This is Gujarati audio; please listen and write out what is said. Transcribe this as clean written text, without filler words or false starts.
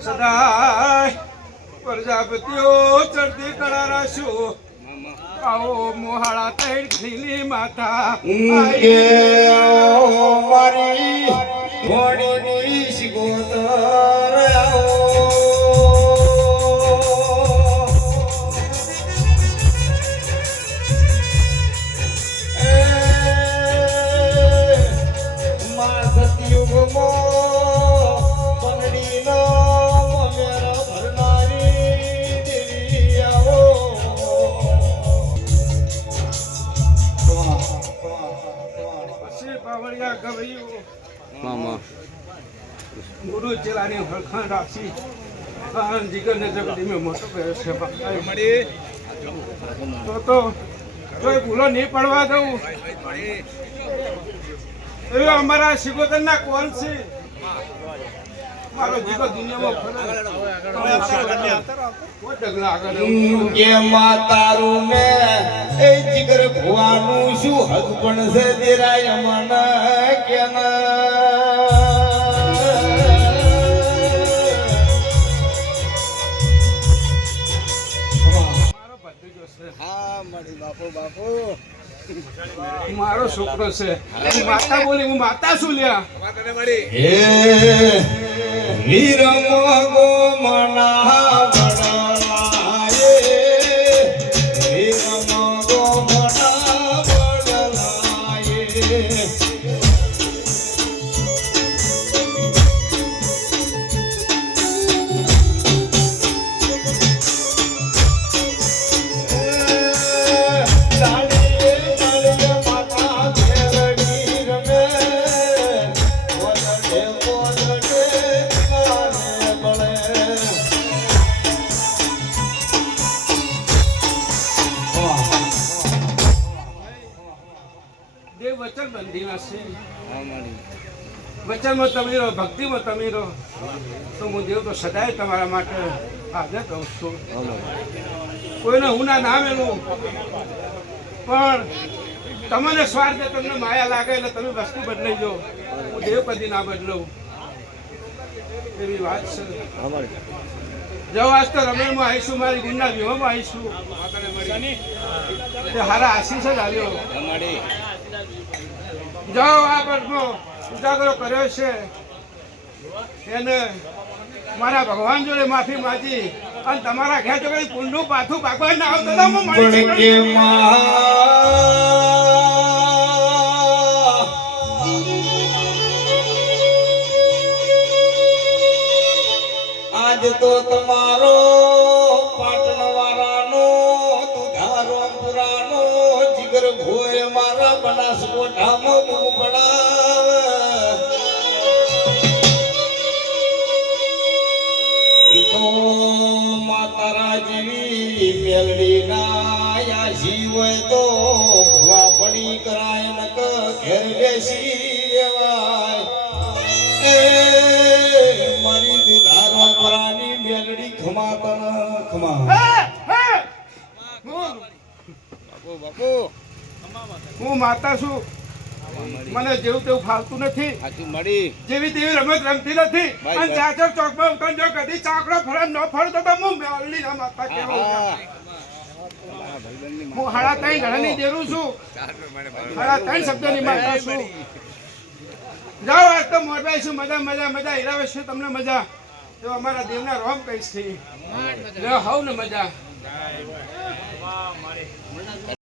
સદાય પ્રજાપતિઓ ચડતી કળારાશું આવો મોહાળા તૈણ ખીલી માતા મારી ઘોડીની શિગોતર ગુરુ ચેલાની હળખણ રાખી જીગરને જગદીમે મોટો કર્યો છે તો કોઈ ભૂલો નહીં પડવા દઉં એ અમારા શિગોતરના કોણ છે મારો જીગો દુનિયામાં કે માતારું ને એ જીગર ભવાનું શું હક પણ છે દેરાય મન કે મારો છોકરો છે માતા બોલી હું માતા છું લ્યા હે વીર મોગો મના બડલાએ વીર મોગો મના બડલાએ વચન બંધીના છે વચનમાં તમે રહો ભક્તિમાં તમે રહો તો હું દેવ તો સદાય તમારા માટે હાજર રહું છું કોઈને હું ના મેલું પણ તમને સ્વાર્થ તમને માયા લાગે એટલે તમે વસ્તુ બદલાઈ જાઓ હું દેવ કદી ના બદલાવું એવી વાત છે જાઓ આજ તો રમેણમાં આવીશું મારી ગુણના વિવાહમાં આવીશું હારા આશીષ જ આવ્યો જાઓ આ વર્ષનો ઉજાગરો કર્યો છે એને મારા ભગવાન જોડે માફી માંગી અને તમારા ઘેર જો કઈ કુંડું પાથું પાકવા ના આવતો તો હું આજ તો તમારો પાટણ વાળાનો દુધારો પુરાનો જીગર ભોય મારા બનાસકોઠામાં બૂમ પડાવે તો માતારા જેવી મેલડી ના યાસી હોય તો ભૂવા પડી કરાય નક ઘેર બેસી રેવાય એ મારી દુધારો પરાની મેલડી ખમા તન ખમા બાપુ હું માતા છું મને જેવું તેવું ફાવતું નથી જેવી તેવી રમત રમતી નથી અને ચાચર ચોકમાં ઉતરજો કદી ચાકડો ફરે ન ફરતો તો હું મેળવી ના માતા કેવું હું હાડા ત્રણ ઘણાની દેરું છું હાડા ત્રણ શબ્દની માતા છું જાઓ આજ તો મોરબાઈશું મજા મજા મજા હિરાવે છે તમને મજા તો અમારા દેવના રોમ કહીશ થી હવ ને મજા